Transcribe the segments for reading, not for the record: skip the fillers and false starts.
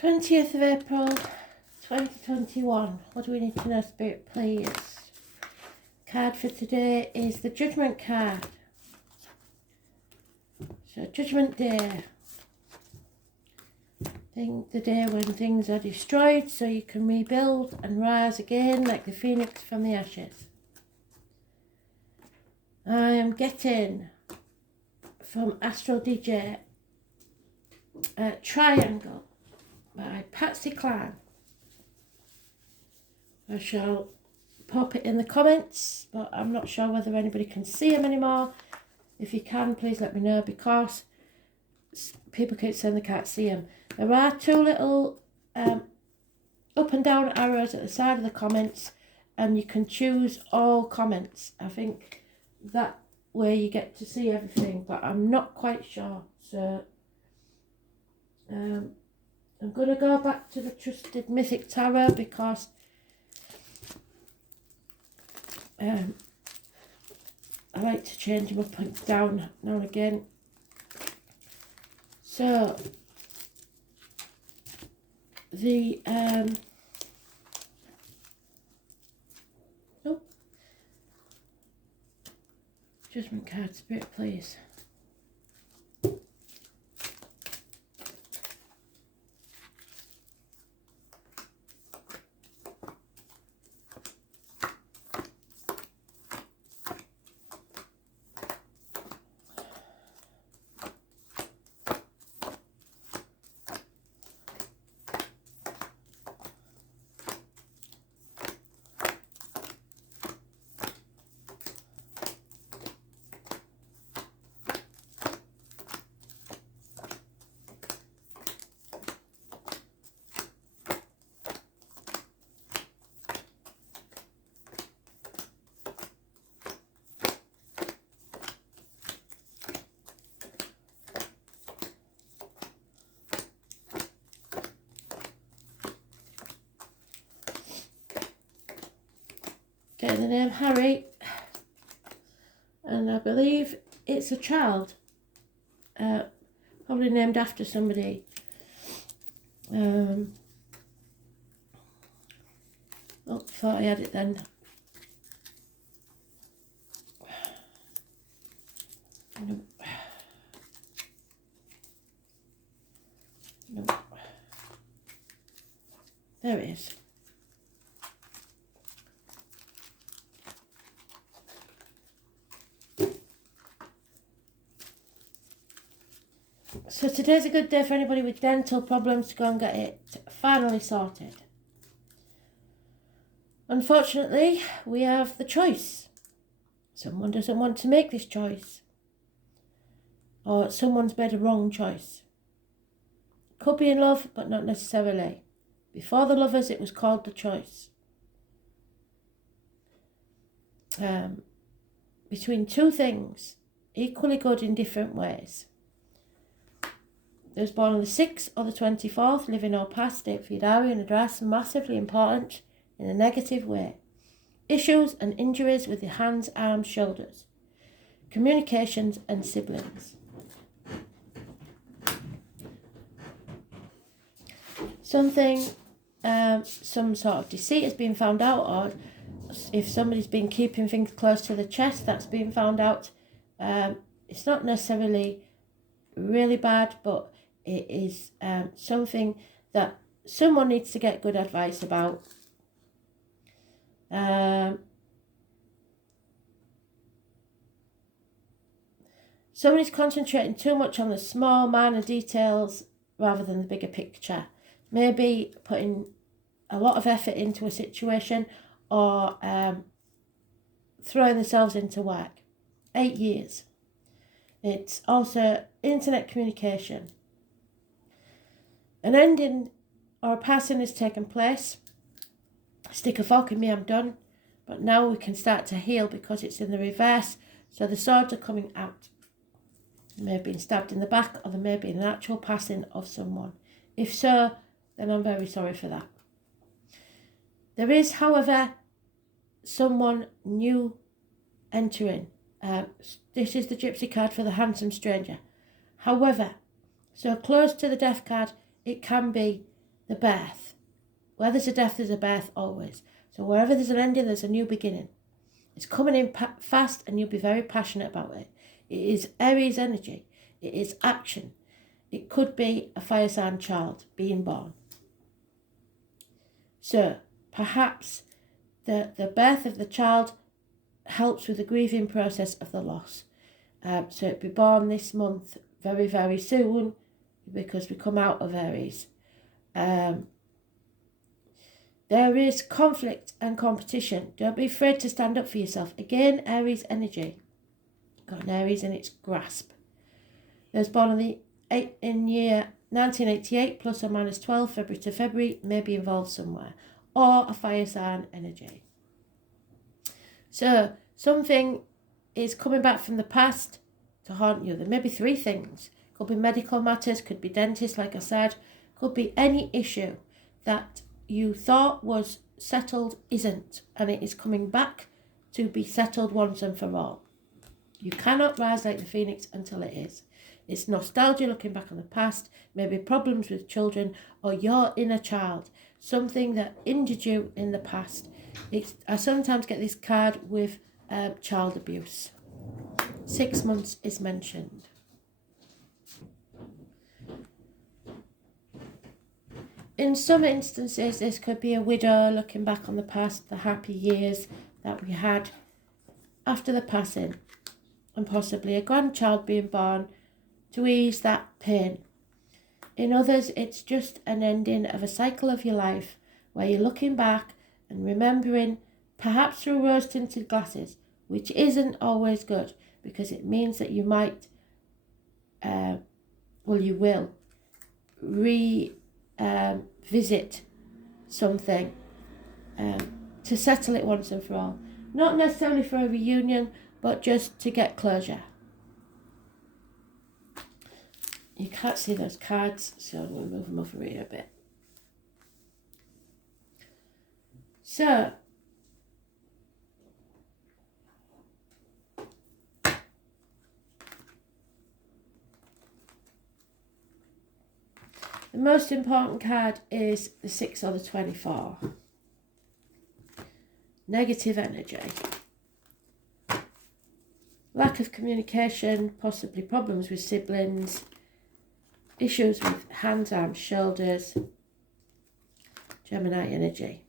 20th of April 2021. What do we need to know, Spirit, please? Card for today is the Judgment card. So Judgment Day. The day when things are destroyed so you can rebuild and rise again like the phoenix from the ashes. I am getting from Astral DJ Triangle by Patsy Clan. I shall pop it in the comments, but I'm not sure whether anybody can see them anymore. If you can, please let me know, because people keep saying they can't see them. There are two little up and down arrows at the side of the comments, and you can choose all comments. I think that way you get to see everything, but I'm not quite sure. So I'm going to go back to the Trusted Mythic Tarot, because I like to change them up and down now and again. So the Judgment card, Spirit, please. Getting the name Harry, and I believe it's a child, probably named after somebody. Oh, thought I had it then. No. No. There it is. So today's a good day for anybody with dental problems to go and get it finally sorted. Unfortunately, we have the choice. Someone doesn't want to make this choice, or someone's made a wrong choice. Could be in love, but not necessarily. Before the lovers, it was called the choice. Between two things, equally good in different ways. They was born on the 6th or the 24th, living or past, date for your diary and address, massively important in a negative way. Issues and injuries with your hands, arms, shoulders. Communications and siblings. Something, some sort of deceit has been found out, or if somebody's been keeping things close to the chest, that's been found out. It's not necessarily really bad, but it is something that someone needs to get good advice about. Somebody's concentrating too much on the small minor details rather than the bigger picture. Maybe putting a lot of effort into a situation, or throwing themselves into work. 8 years. It's also internet communication. An ending or a passing has taken place. Stick a fork in me, I'm done. But now we can start to heal, because it's in the reverse. So the swords are coming out. They may have been stabbed in the back, or there may be an actual passing of someone. If so, then I'm very sorry for that. There is, however, someone new entering. This is the Gypsy card for the handsome stranger. However, so close to the Death card, it can be the birth. Where there's a death, there's a birth always. So wherever there's an ending, there's a new beginning. It's coming in fast and you'll be very passionate about it. It is Aries energy. It is action. It could be a fire sign child being born. So perhaps the birth of the child helps with the grieving process of the loss. So it'll be born this month very, very soon because we come out of Aries. There is conflict and competition. Don't be afraid to stand up for yourself. Again, Aries energy. Got an Aries in its grasp. Those born in year 1988 plus or minus 12 February to February may be involved somewhere. Or a fire sign energy. So something is coming back from the past to haunt you. There may be three things. Could be medical matters, could be dentists, like I said. Could be any issue that you thought was settled isn't, and it is coming back to be settled once and for all. You cannot rise like the phoenix until it is. It's nostalgia looking back on the past, maybe problems with children or your inner child, something that injured you in the past. I sometimes get this card with child abuse. 6 months is mentioned. In some instances, this could be a widow looking back on the past, the happy years that we had after the passing, and possibly a grandchild being born to ease that pain. In others, it's just an ending of a cycle of your life where you're looking back and remembering, perhaps through rose-tinted glasses, which isn't always good because it means that you might, you will visit something to settle it once and for all. Not necessarily for a reunion, but just to get closure. You can't see those cards, so I'm going to move them over here a bit. So, the most important card is the 6 or the 24. Negative energy. Lack of communication, possibly problems with siblings, issues with hands, arms, shoulders. Gemini energy.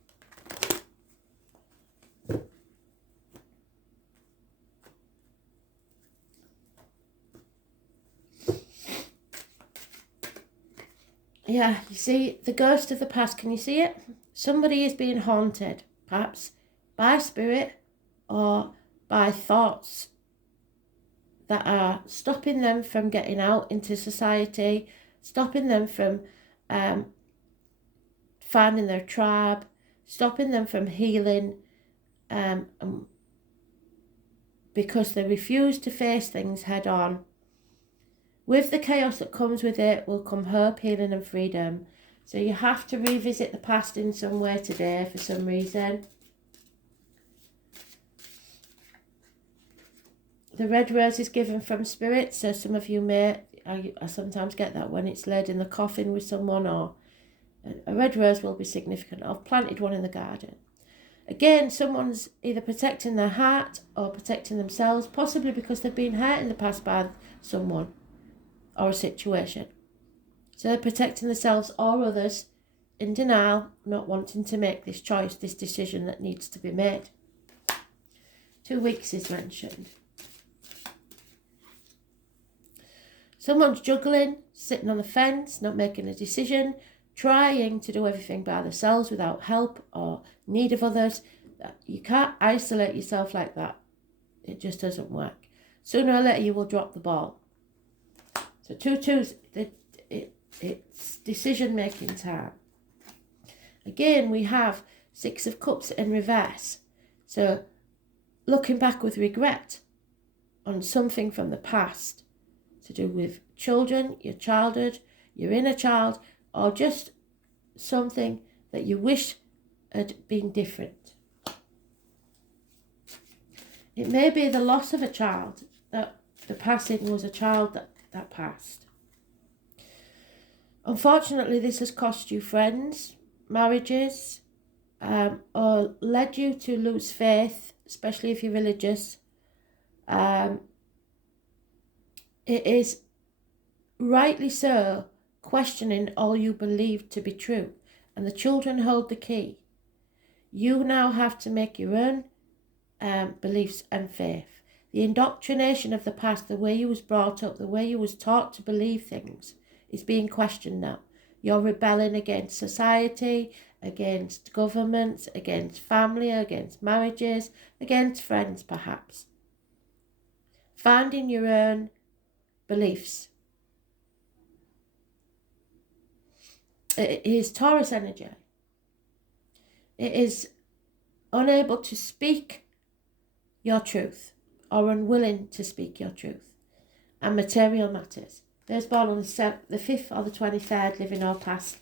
Yeah, you see the ghost of the past. Can you see it? Somebody is being haunted, perhaps by spirit or by thoughts that are stopping them from getting out into society, stopping them from finding their tribe, stopping them from healing, because they refuse to face things head on. With the chaos that comes with it will come hope, healing and freedom. So you have to revisit the past in some way today for some reason. The red rose is given from spirit, so some of you may, I sometimes get that when it's laid in the coffin with someone, or a red rose will be significant. I've planted one in the garden. Again, someone's either protecting their heart or protecting themselves, possibly because they've been hurt in the past by someone or a situation. So they're protecting themselves or others, in denial, not wanting to make this choice, this decision that needs to be made. 2 weeks is mentioned. Someone's juggling, sitting on the fence, not making a decision, trying to do everything by themselves without help or need of others. You can't isolate yourself like that. It just doesn't work. Sooner or later you will drop the ball. So 2-2, it's decision-making time. Again, we have 6 of Cups in reverse. So looking back with regret on something from the past to do with children, your childhood, your inner child, or just something that you wish had been different. It may be the loss of a child, that the passing was a child that passed. Unfortunately, this has cost you friends, marriages, or led you to lose faith, especially if you're religious. It is rightly so questioning all you believed to be true, and the children hold the key. You now have to make your own beliefs and faith. The indoctrination of the past, the way you was brought up, the way you was taught to believe things, is being questioned now. You're rebelling against society, against governments, against family, against marriages, against friends perhaps. Finding your own beliefs. It is Taurus energy. It is unable to speak your truth or unwilling to speak your truth. And material matters. Those born on the 5th or the 23rd, living or past,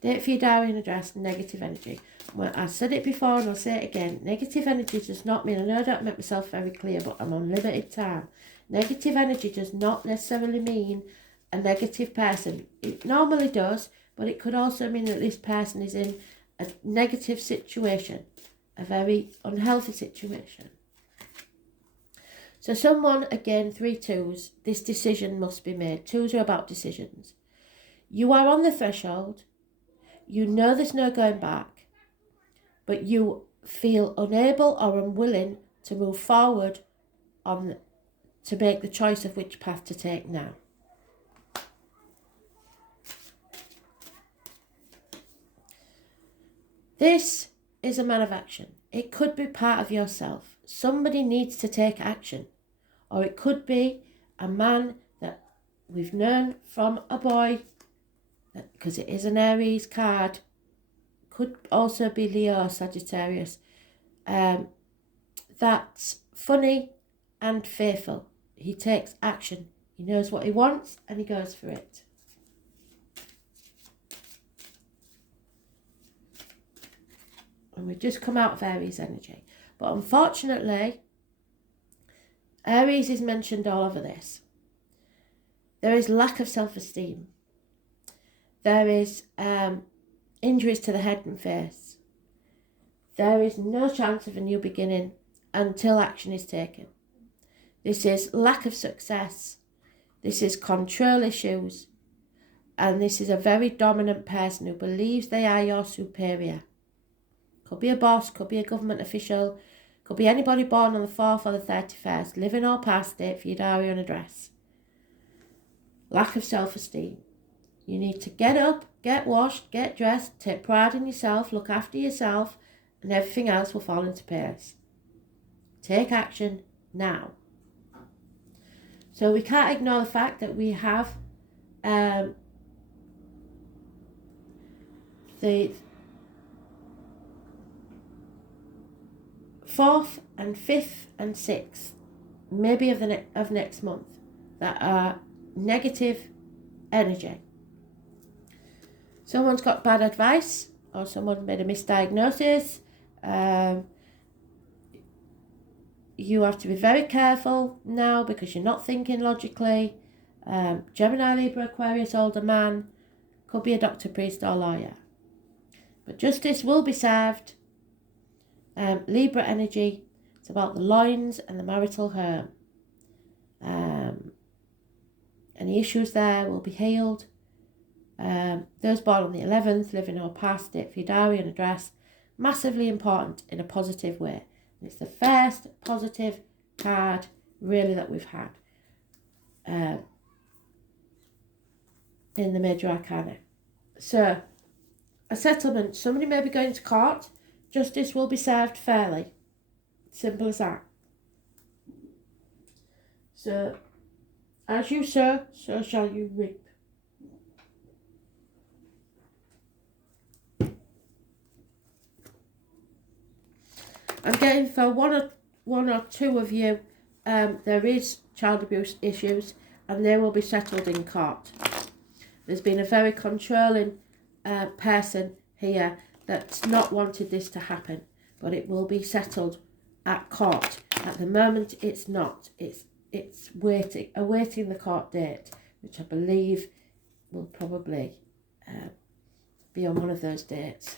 date for your diary and address, negative energy. Well, I said it before and I'll say it again. Negative energy does not mean, I know I don't make myself very clear, but I'm on limited time. Negative energy does not necessarily mean a negative person. It normally does, but it could also mean that this person is in a negative situation, a very unhealthy situation. So someone, again, 3 2s, this decision must be made. 2s are about decisions. You are on the threshold. You know there's no going back, but you feel unable or unwilling to move forward to make the choice of which path to take now. This is a man of action. It could be part of yourself. Somebody needs to take action. Or it could be a man that we've known from a boy, because it is an Aries card. Could also be Leo or Sagittarius. That's funny and faithful. He takes action. He knows what he wants and he goes for it. And we've just come out of Aries energy. But unfortunately, Aries is mentioned all over this. There is lack of self-esteem. There is injuries to the head and face. There is no chance of a new beginning until action is taken. This is lack of success. This is control issues. And this is a very dominant person who believes they are your superior. Could be a boss, could be a government official, could be anybody born on the 4th or the 31st, living or past, date for your diary and address. Lack of self-esteem. You need to get up, get washed, get dressed, take pride in yourself, look after yourself, and everything else will fall into place. Take action now. So we can't ignore the fact that we have the 4th and 5th and 6th, maybe of next month, that are negative energy. Someone's got bad advice, or someone made a misdiagnosis. You have to be very careful now because you're not thinking logically. Gemini, Libra, Aquarius, older man, could be a doctor, priest or lawyer. But justice will be served. Libra energy, it's about the loins and the marital home. Any issues there will be healed. Those born on the 11th, living or past, date for your diary and address, massively important in a posive way. And it's the first positive card really that we've had in the major arcana. So, a settlement, somebody may be going to court, justice will be served fairly. Simple as that. So, as you sow, so shall you reap. I'm getting for one or two of you, there is child abuse issues and they will be settled in court. There's been a very controlling person here that's not wanted this to happen, but it will be settled at court. At the moment, it's not. It's awaiting the court date, which I believe will probably be on one of those dates.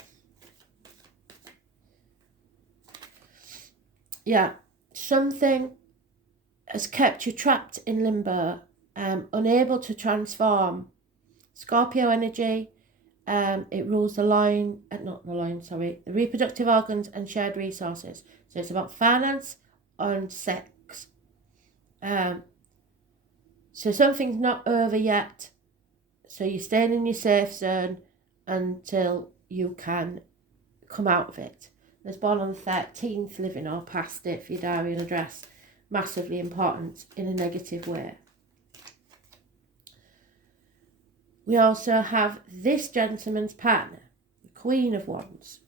Yeah, something has kept you trapped in limbo, unable to transform. Scorpio energy, it rules the the reproductive organs and shared resources. So it's about finance and sex. So something's not over yet. So you're staying in your safe zone until you can come out of it. There's born on the 13th, living or past it for your diary and address. Massively important in a negative way. We also have this gentleman's partner, the Queen of Wands.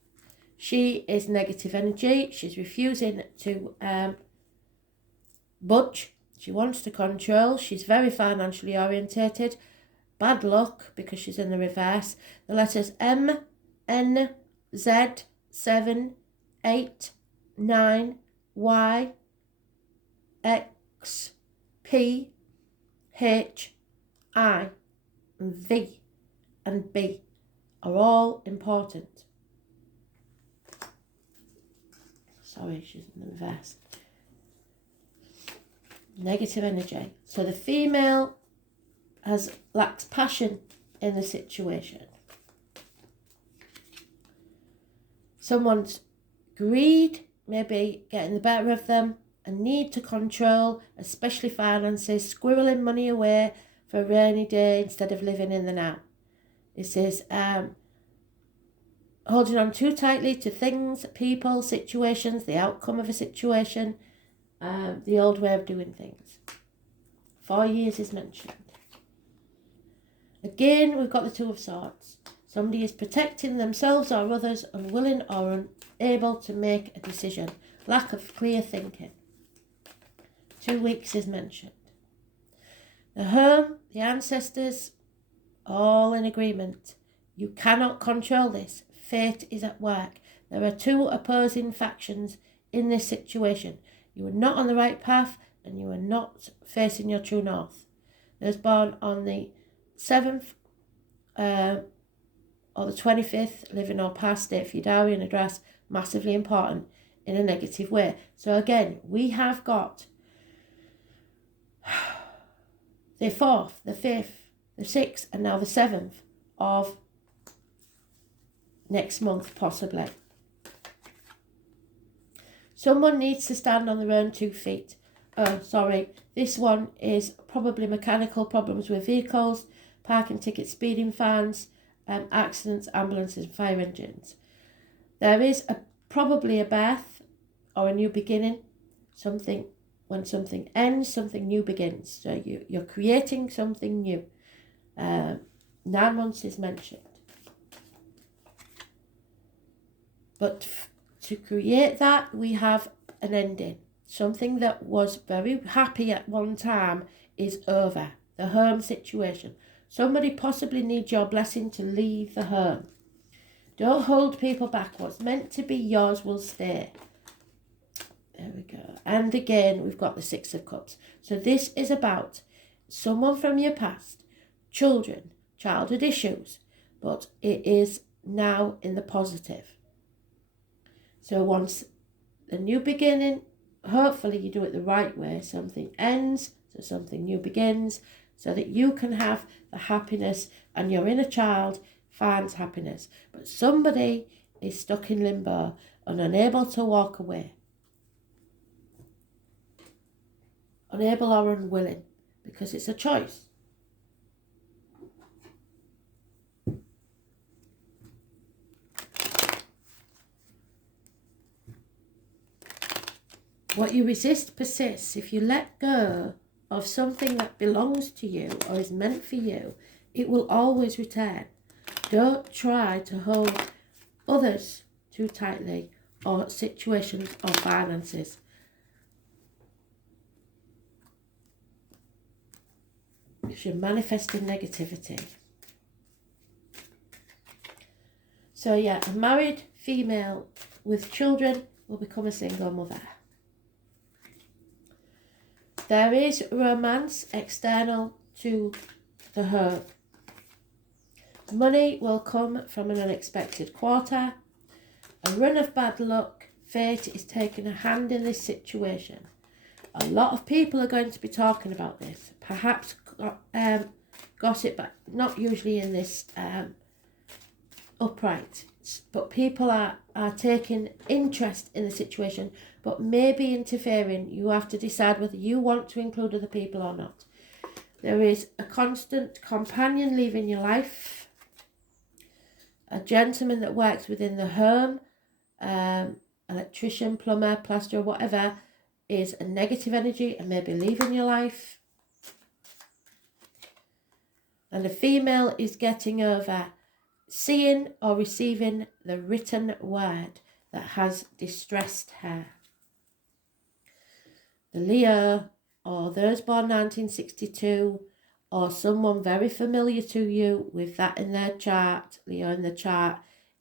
She is negative energy. She's refusing to budge. She wants to control. She's very financially orientated. Bad luck because she's in the reverse. The letters M, N, Z, 7, 8, 9, Y, X, P, H, I, and V and B are all important. Sorry, she's in the reverse. Negative energy. So the female lacks passion in the situation. Someone's greed may be getting the better of them, a need to control, especially finances, squirreling money away for a rainy day instead of living in the now. This is holding on too tightly to things, people, situations, the outcome of a situation, the old way of doing things. 4 years is mentioned. Again, we've got the Two of Swords. Somebody is protecting themselves or others, unwilling or unable to make a decision. Lack of clear thinking. 2 weeks is mentioned. The home, the ancestors, all in agreement. You cannot control this. Fate is at work. There are two opposing factions in this situation. You are not on the right path and you are not facing your true north. Those born on the 7th or the 25th, living or past date for your diary and address, massively important in a negative way. So again, we have got the 4th, the 5th, the 6th, and now the 7th of next month, possibly. Someone needs to stand on their own 2 feet. Oh, sorry. This one is probably mechanical problems with vehicles, parking tickets, speeding fines, accidents, ambulances, and fire engines. There is probably a birth or a new beginning. When something ends, something new begins. So you're creating something new. 9 months is mentioned. But to create that, we have an ending. Something that was very happy at one time is over. The home situation. Somebody possibly needs your blessing to leave the home. Don't hold people back. What's meant to be yours will stay. There we go. And again, we've got the 6 of Cups. So this is about someone from your past, children, childhood issues, but it is now in the positive. So once the new beginning, hopefully you do it the right way. Something ends, so something new begins, so that you can have the happiness and your inner child finds happiness. But somebody is stuck in limbo and unable to walk away. Unable or unwilling, because it's a choice. What you resist persists. If you let go of something that belongs to you or is meant for you, it will always return. Don't try to hold others too tightly or situations or finances. Because you're manifesting negativity. So yeah, a married female with children will become a single mother. There is romance external to the home. Money will come from an unexpected quarter. A run of bad luck. Fate is taking a hand in this situation. A lot of people are going to be talking about this. Perhaps gossip, but not usually in this upright. But people are taking interest in the situation, but maybe interfering. You have to decide whether you want to include other people or not. There is a constant companion leaving your life. A gentleman that works within the home, electrician, plumber, plasterer, whatever, is a negative energy and maybe leaving your life. And a female is getting over seeing or receiving the written word that has distressed her. The Leo, or those born 1962, or someone very familiar to you with that in their chart, Leo in the chart,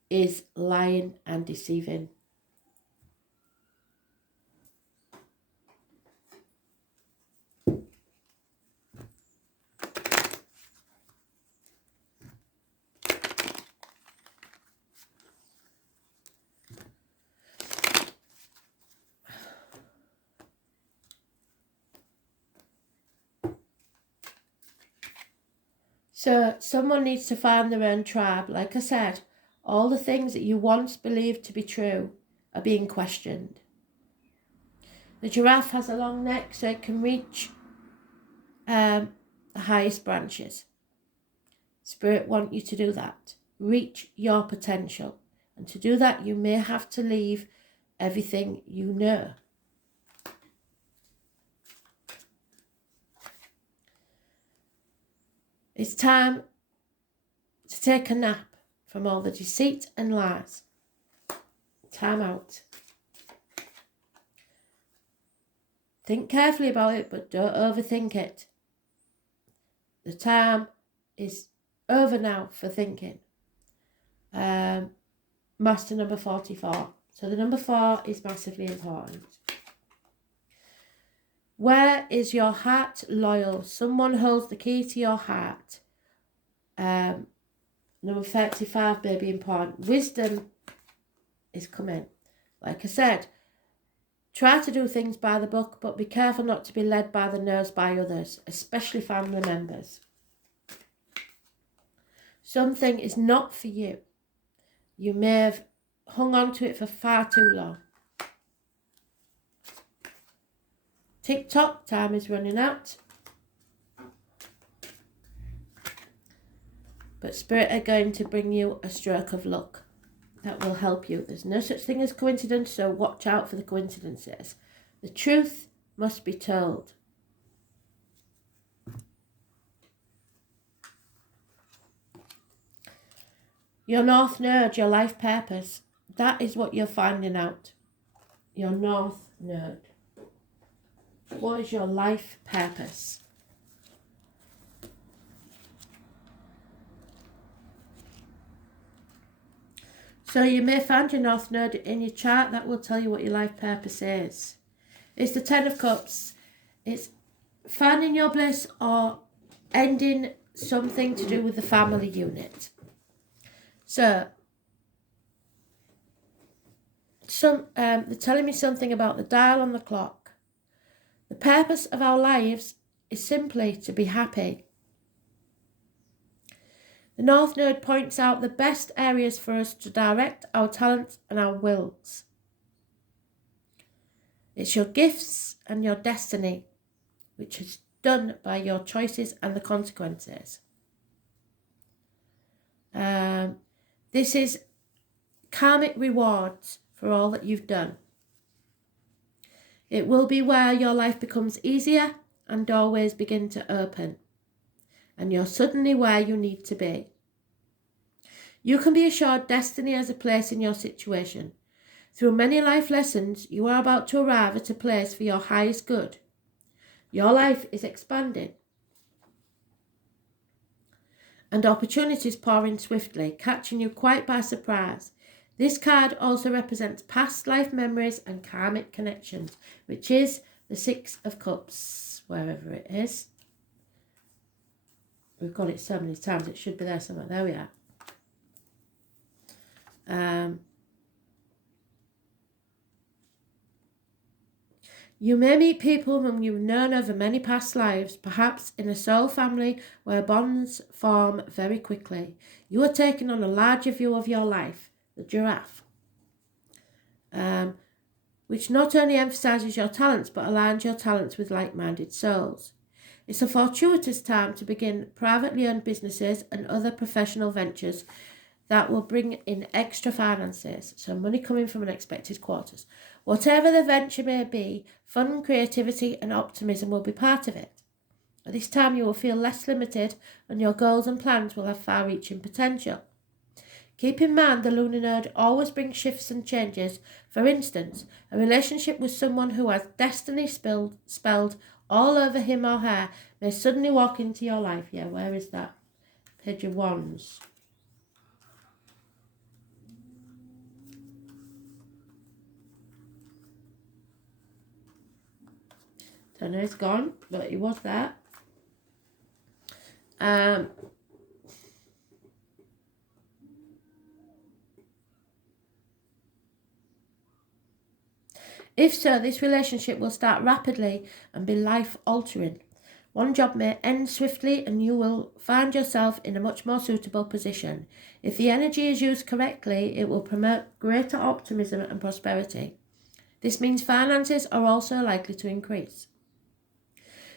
is lying and deceiving. So someone needs to find their own tribe. Like I said, all the things that you once believed to be true are being questioned. The giraffe has a long neck so it can reach the highest branches. Spirit want you to do that. Reach your potential. And to do that, you may have to leave everything you know. It's time to take a nap from all the deceit and lies. Time out. Think carefully about it, but don't overthink it. The time is over now for thinking. Master number 44. So the number 4 is massively important. Where is your heart loyal? Someone holds the key to your heart. Number 35 may be important. Wisdom is coming. Like I said, try to do things by the book, but be careful not to be led by the nose by others, especially family members. Something is not for you. You may have hung on to it for far too long. Tick-tock, time is running out. But Spirit are going to bring you a stroke of luck that will help you. There's no such thing as coincidence, so watch out for the coincidences. The truth must be told. Your North Node, your life purpose, that is what you're finding out. Your North Node. What is your life purpose? So you may find your North Node in your chart. That will tell you what your life purpose is. It's the 10 of Cups. It's finding your bliss or ending something to do with the family unit. So, they're telling me something about the dial on the clock. The purpose of our lives is simply to be happy. The North Node points out the best areas for us to direct our talents and our wills. It's your gifts and your destiny, which is done by your choices and the consequences. This is karmic rewards for all that you've done. It will be where your life becomes easier and doorways begin to open, and you're suddenly where you need to be. You can be assured destiny has a place in your situation. Through many life lessons, you are about to arrive at a place for your highest good. Your life is expanding, and opportunities pour in swiftly, catching you quite by surprise. This card also represents past life memories and karmic connections, which is the 6 of Cups, wherever it is. We've got it so many times, it should be there somewhere. There we are. You may meet people whom you've known over many past lives, perhaps in a soul family where bonds form very quickly. You are taking on a larger view of your life, the giraffe, which not only emphasises your talents but aligns your talents with like-minded souls. It's a fortuitous time to begin privately owned businesses and other professional ventures that will bring in extra finances, so money coming from unexpected quarters. Whatever the venture may be, fun, creativity and optimism will be part of it. At this time you will feel less limited and your goals and plans will have far-reaching potential. Keep in mind the lunar node always brings shifts and changes. For instance, a relationship with someone who has destiny spelled all over him or her may suddenly walk into your life. Yeah, where is that? Page of Wands. Don't know, it's gone, but it was there. If so, this relationship will start rapidly and be life-altering. One job may end swiftly and you will find yourself in a much more suitable position. If the energy is used correctly, it will promote greater optimism and prosperity. This means finances are also likely to increase.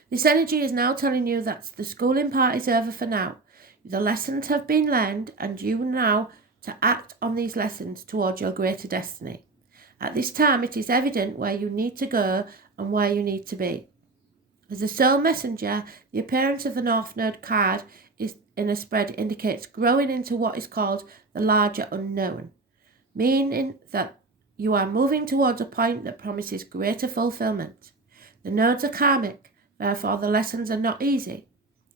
This energy is now telling you that the schooling part is over for now. The lessons have been learned and you now to act on these lessons towards your greater destiny. At this time, it is evident where you need to go and where you need to be. As a soul messenger, the appearance of the North Node card in a spread indicates growing into what is called the larger unknown, meaning that you are moving towards a point that promises greater fulfillment. The nodes are karmic, therefore the lessons are not easy.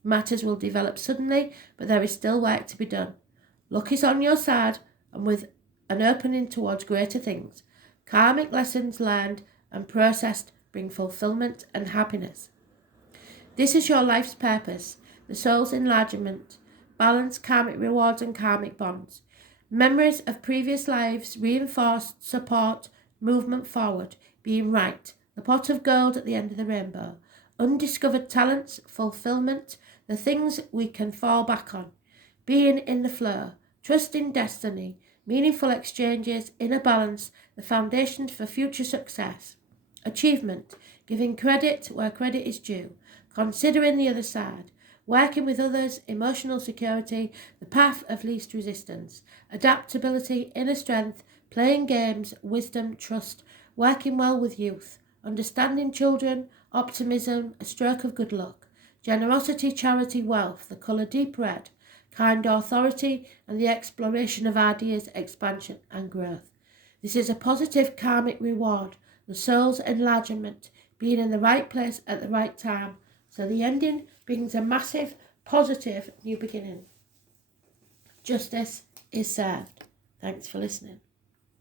Matters will develop suddenly, but there is still work to be done. Luck is on your side, and with an opening towards greater things. Karmic lessons learned and processed bring fulfillment and happiness. This is your life's purpose, the soul's enlargement, balance karmic rewards and karmic bonds. Memories of previous lives reinforced support, movement forward, being right, the pot of gold at the end of the rainbow, undiscovered talents, fulfillment, the things we can fall back on, being in the flow, trusting destiny, meaningful exchanges, inner balance, the foundations for future success. Achievement, giving credit where credit is due, considering the other side, working with others, emotional security, the path of least resistance, adaptability, inner strength, playing games, wisdom, trust, working well with youth, understanding children, optimism, a stroke of good luck, generosity, charity, wealth, the colour deep red, kind authority, and the exploration of ideas, expansion and growth. This is a positive karmic reward, the soul's enlargement, being in the right place at the right time. So the ending brings a massive, positive new beginning. Justice is served. Thanks for listening.